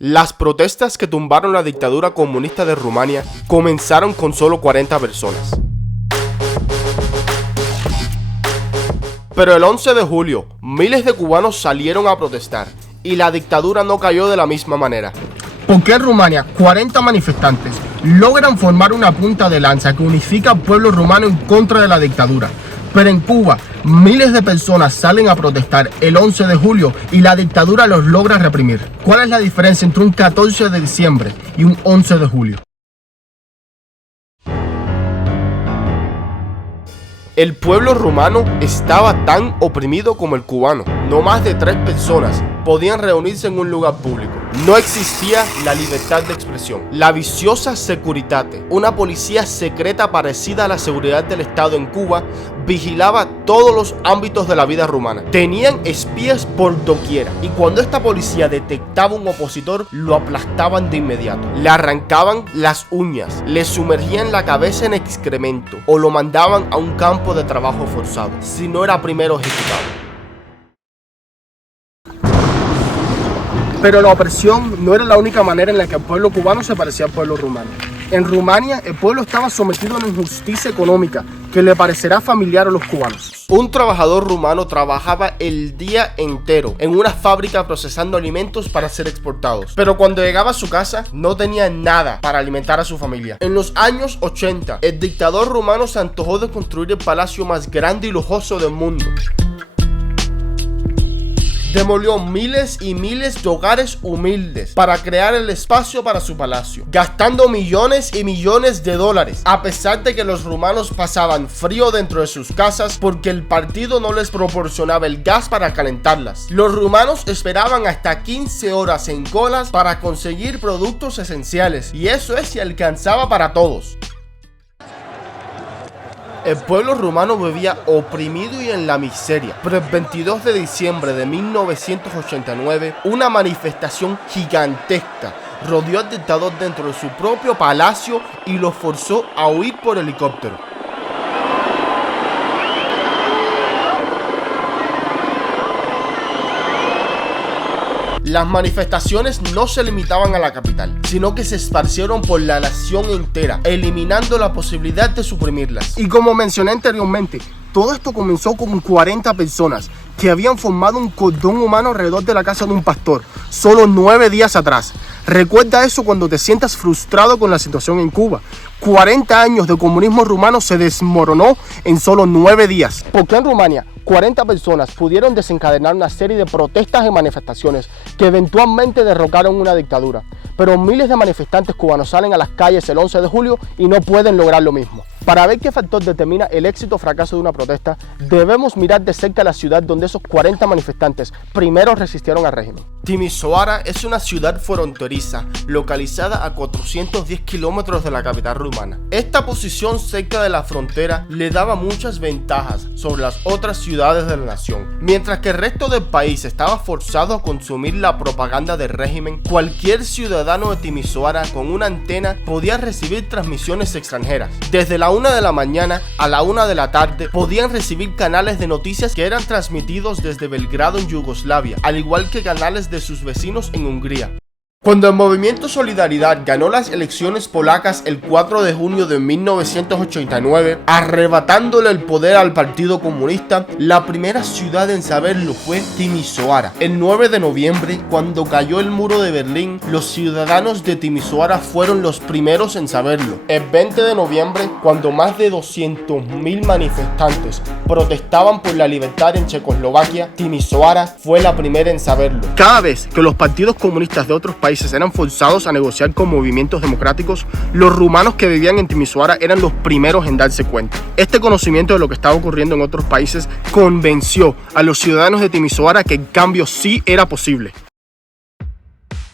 Las protestas que tumbaron la dictadura comunista de Rumania comenzaron con solo 40 personas. Pero el 11 de julio, miles de cubanos salieron a protestar y la dictadura no cayó de la misma manera. ¿Por qué en Rumania 40 manifestantes logran formar una punta de lanza que unifica al pueblo rumano en contra de la dictadura? Pero en Cuba, miles de personas salen a protestar el 11 de julio y la dictadura los logra reprimir. ¿Cuál es la diferencia entre un 14 de diciembre y un 11 de julio? El pueblo rumano estaba tan oprimido como el cubano. No más de 3 personas podían reunirse en un lugar público. No existía la libertad de expresión. La viciosa Securitate, una policía secreta parecida a la seguridad del Estado en Cuba, vigilaba todos los ámbitos de la vida rumana. Tenían espías por doquiera y cuando esta policía detectaba un opositor, lo aplastaban de inmediato. Le arrancaban las uñas, le sumergían la cabeza en excremento o lo mandaban a un campo de trabajo forzado, si no era primero ejecutado. Pero la opresión no era la única manera en la que el pueblo cubano se parecía al pueblo rumano. En Rumania, el pueblo estaba sometido a una injusticia económica que le parecerá familiar a los cubanos. Un trabajador rumano trabajaba el día entero en una fábrica procesando alimentos para ser exportados. Pero cuando llegaba a su casa, no tenía nada para alimentar a su familia. En los años 80, el dictador rumano se antojó de construir el palacio más grande y lujoso del mundo. Demolió miles y miles de hogares humildes para crear el espacio para su palacio, gastando millones y millones de dólares, a pesar de que los rumanos pasaban frío dentro de sus casas porque el partido no les proporcionaba el gas para calentarlas. Los rumanos esperaban hasta 15 horas en colas para conseguir productos esenciales, y eso es si alcanzaba para todos. El pueblo rumano vivía oprimido y en la miseria, pero el 22 de diciembre de 1989, una manifestación gigantesca rodeó al dictador dentro de su propio palacio y lo forzó a huir por helicóptero. Las manifestaciones no se limitaban a la capital, sino que se esparcieron por la nación entera, eliminando la posibilidad de suprimirlas. Y como mencioné anteriormente, todo esto comenzó con 40 personas que habían formado un cordón humano alrededor de la casa de un pastor, solo 9 días atrás. Recuerda eso cuando te sientas frustrado con la situación en Cuba. 40 años de comunismo rumano se desmoronó en solo 9 días. ¿Por qué en Rumania 40 personas pudieron desencadenar una serie de protestas y manifestaciones que eventualmente derrocaron una dictadura? Pero miles de manifestantes cubanos salen a las calles el 11 de julio y no pueden lograr lo mismo. Para ver qué factor determina el éxito o fracaso de una protesta, debemos mirar de cerca la ciudad donde esos 40 manifestantes primero resistieron al régimen. Timișoara es una ciudad fronteriza localizada a 410 kilómetros de la capital rumana. Esta posición cerca de la frontera le daba muchas ventajas sobre las otras ciudades de la nación. Mientras que el resto del país estaba forzado a consumir la propaganda del régimen, cualquier ciudadano de Timișoara con una antena podía recibir transmisiones extranjeras. Desde la 1 de la mañana a la 1 de la tarde podían recibir canales de noticias que eran transmitidos desde Belgrado en Yugoslavia, al igual que canales de sus vecinos en Hungría. Cuando el movimiento Solidaridad ganó las elecciones polacas el 4 de junio de 1989, arrebatándole el poder al Partido Comunista, la primera ciudad en saberlo fue Timișoara. El 9 de noviembre, cuando cayó el muro de Berlín, los ciudadanos de Timișoara fueron los primeros en saberlo. El 20 de noviembre, cuando más de 200.000 manifestantes protestaban por la libertad en Checoslovaquia, Timișoara fue la primera en saberlo. Cada vez que los partidos comunistas de otros países eran forzados a negociar con movimientos democráticos, los rumanos que vivían en Timișoara eran los primeros en darse cuenta. Este conocimiento de lo que estaba ocurriendo en otros países convenció a los ciudadanos de Timișoara que el cambio sí era posible.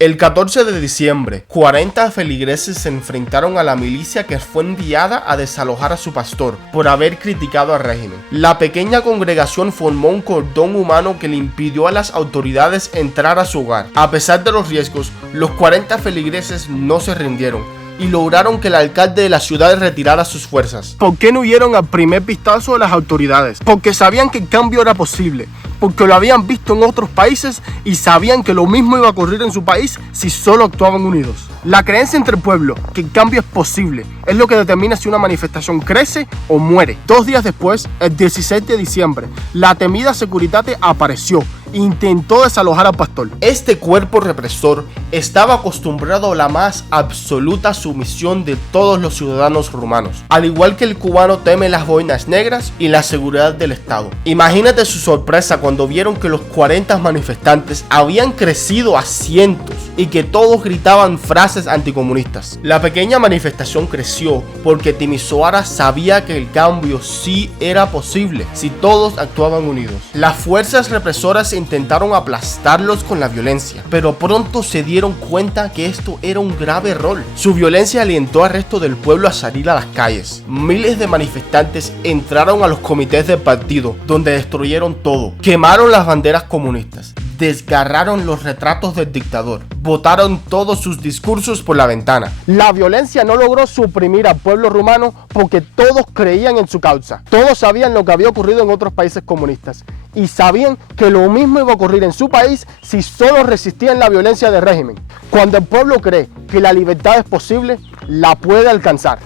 El 14 de diciembre, 40 feligreses se enfrentaron a la milicia que fue enviada a desalojar a su pastor por haber criticado al régimen. La pequeña congregación formó un cordón humano que le impidió a las autoridades entrar a su hogar. A pesar de los riesgos, los 40 feligreses no se rindieron y lograron que el alcalde de la ciudad retirara sus fuerzas. ¿Por qué no huyeron al primer vistazo de las autoridades? Porque sabían que el cambio era posible. porque lo habían visto en otros países y sabían que lo mismo iba a ocurrir en su país si solo actuaban unidos. La creencia entre el pueblo que el cambio es posible es lo que determina si una manifestación crece o muere. 2 días después, el 16 de diciembre, la temida Securitate apareció e intentó desalojar al pastor. Este cuerpo represor estaba acostumbrado a la más absoluta sumisión de todos los ciudadanos rumanos, al igual que el cubano teme las boinas negras y la seguridad del Estado. Imagínate su sorpresa cuando vieron que los 40 manifestantes habían crecido a cientos y que todos gritaban frases anticomunistas. La pequeña manifestación creció porque Timisoara sabía que el cambio sí era posible si todos actuaban unidos. Las fuerzas represoras intentaron aplastarlos con la violencia, pero pronto se dieron cuenta que esto era un grave error. Su violencia alentó al resto del pueblo a salir a las calles. Miles de manifestantes entraron a los comités del partido, donde destruyeron todo, quemaron las banderas comunistas, desgarraron los retratos del dictador, botaron todos sus discursos por la ventana. La violencia no logró suprimir al pueblo rumano porque todos creían en su causa. Todos sabían lo que había ocurrido en otros países comunistas y sabían que lo mismo iba a ocurrir en su país si solo resistían la violencia del régimen. Cuando el pueblo cree que la libertad es posible, la puede alcanzar.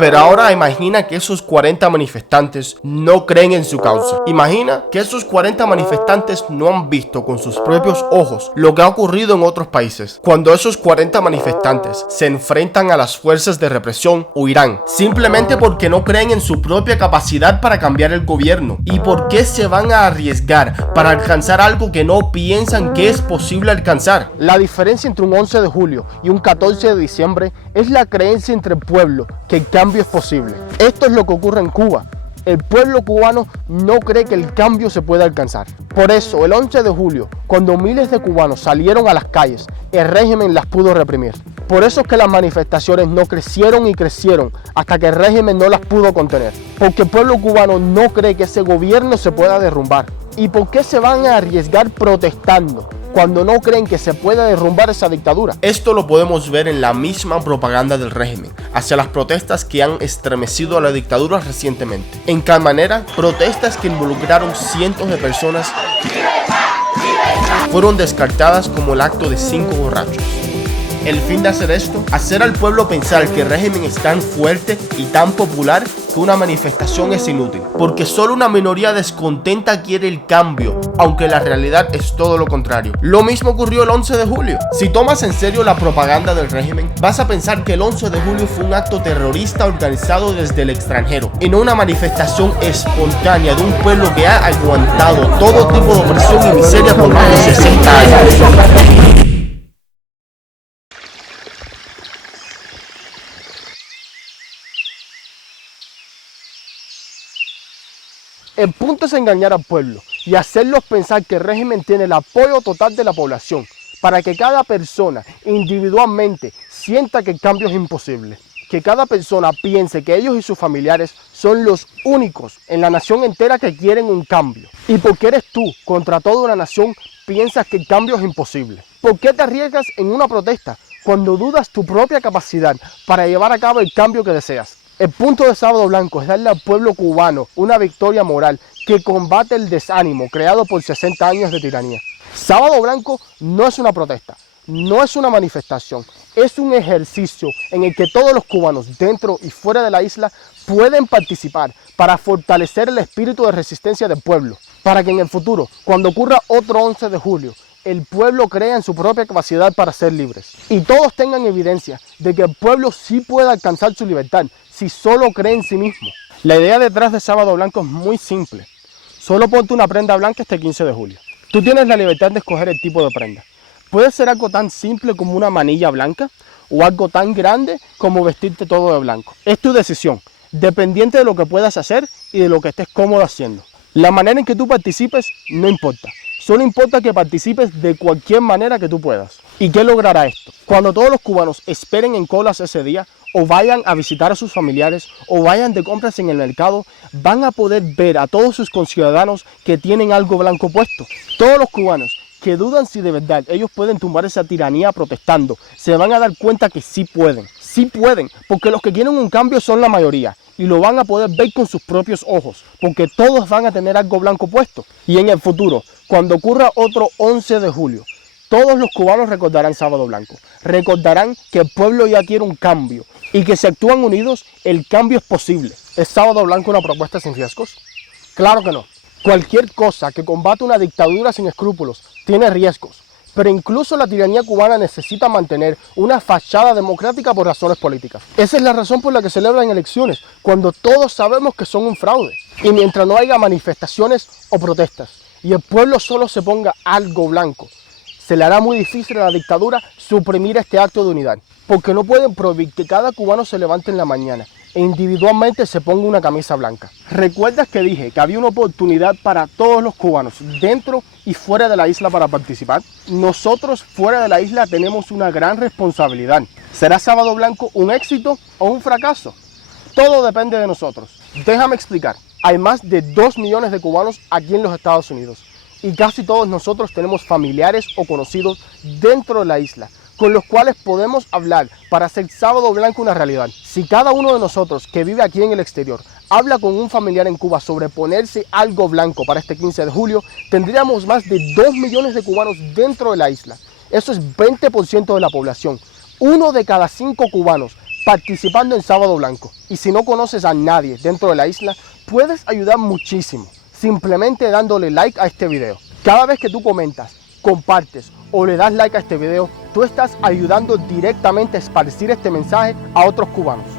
Pero ahora imagina que esos 40 manifestantes no creen en su causa. Imagina que esos 40 manifestantes no han visto con sus propios ojos lo que ha ocurrido en otros países. Cuando esos 40 manifestantes se enfrentan a las fuerzas de represión, huirán, simplemente porque no creen en su propia capacidad para cambiar el gobierno. ¿Y por qué se van a arriesgar para alcanzar algo que no piensan que es posible alcanzar? La diferencia entre un 11 de julio y un 14 de diciembre es la creencia entre el pueblo que el cambio es posible. Esto es lo que ocurre en Cuba. El pueblo cubano no cree que el cambio se pueda alcanzar. Por eso, el 11 de julio, cuando miles de cubanos salieron a las calles, el régimen las pudo reprimir. Por eso es que las manifestaciones no crecieron y crecieron hasta que el régimen no las pudo contener. Porque el pueblo cubano no cree que ese gobierno se pueda derrumbar. ¿Y por qué se van a arriesgar protestando cuando no creen que se pueda derrumbar esa dictadura? Esto lo podemos ver en la misma propaganda del régimen hacia las protestas que han estremecido a la dictadura recientemente. En cada manera, protestas que involucraron cientos de personas fueron descartadas como el acto de 5 borrachos. El fin de hacer esto, hacer al pueblo pensar que el régimen es tan fuerte y tan popular que una manifestación es inútil, porque solo una minoría descontenta quiere el cambio, aunque la realidad es todo lo contrario. Lo mismo ocurrió el 11 de julio. Si tomas en serio la propaganda del régimen, vas a pensar que el 11 de julio fue un acto terrorista organizado desde el extranjero, y no una manifestación espontánea de un pueblo que ha aguantado todo tipo de opresión y miseria por más de 60 años. El punto es engañar al pueblo y hacerlos pensar que el régimen tiene el apoyo total de la población para que cada persona individualmente sienta que el cambio es imposible. Que cada persona piense que ellos y sus familiares son los únicos en la nación entera que quieren un cambio. Y porque eres tú contra toda una nación, piensas que el cambio es imposible. ¿Por qué te arriesgas en una protesta cuando dudas tu propia capacidad para llevar a cabo el cambio que deseas? El punto de Sábado Blanco es darle al pueblo cubano una victoria moral que combate el desánimo creado por 60 años de tiranía. Sábado Blanco no es una protesta, no es una manifestación, es un ejercicio en el que todos los cubanos dentro y fuera de la isla pueden participar para fortalecer el espíritu de resistencia del pueblo, para que en el futuro, cuando ocurra otro 11 de julio, el pueblo crea en su propia capacidad para ser libres. Y todos tengan evidencia de que el pueblo sí puede alcanzar su libertad si solo cree en sí mismo. La idea detrás de Sábado Blanco es muy simple. Solo ponte una prenda blanca este 15 de julio. Tú tienes la libertad de escoger el tipo de prenda. Puede ser algo tan simple como una manilla blanca o algo tan grande como vestirte todo de blanco. Es tu decisión, dependiente de lo que puedas hacer y de lo que estés cómodo haciendo. La manera en que tú participes no importa. Solo importa que participes de cualquier manera que tú puedas. ¿Y qué logrará esto? Cuando todos los cubanos esperen en colas ese día, o vayan a visitar a sus familiares, o vayan de compras en el mercado, van a poder ver a todos sus conciudadanos que tienen algo blanco puesto. Todos los cubanos que dudan si de verdad ellos pueden tumbar esa tiranía protestando, se van a dar cuenta que sí pueden, porque los que quieren un cambio son la mayoría y lo van a poder ver con sus propios ojos, porque todos van a tener algo blanco puesto. Y en el futuro, cuando ocurra otro 11 de julio, todos los cubanos recordarán Sábado Blanco, recordarán que el pueblo ya quiere un cambio y que si actúan unidos, el cambio es posible. ¿Es Sábado Blanco una propuesta sin riesgos? Claro que no. Cualquier cosa que combate una dictadura sin escrúpulos tiene riesgos, pero incluso la tiranía cubana necesita mantener una fachada democrática por razones políticas. Esa es la razón por la que celebran elecciones, cuando todos sabemos que son un fraude. Y mientras no haya manifestaciones o protestas, y el pueblo solo se ponga algo blanco, se le hará muy difícil a la dictadura suprimir este acto de unidad, porque no pueden prohibir que cada cubano se levante en la mañana e individualmente se ponga una camisa blanca. ¿Recuerdas que dije que había una oportunidad para todos los cubanos dentro y fuera de la isla para participar? Nosotros fuera de la isla tenemos una gran responsabilidad. ¿Será Sábado Blanco un éxito o un fracaso? Todo depende de nosotros. Déjame explicar. Hay más de 2 millones de cubanos aquí en los Estados Unidos y casi todos nosotros tenemos familiares o conocidos dentro de la isla, con los cuales podemos hablar para hacer Sábado Blanco una realidad. Si cada uno de nosotros que vive aquí en el exterior habla con un familiar en Cuba sobre ponerse algo blanco para este 15 de julio, tendríamos más de 2 millones de cubanos dentro de la isla. Eso es 20% de la población. 1 de cada 5 cubanos participando en Sábado Blanco. Y si no conoces a nadie dentro de la isla, puedes ayudar muchísimo simplemente dándole like a este video. Cada vez que tú comentas, compartes o le das like a este video, tú estás ayudando directamente a esparcir este mensaje a otros cubanos.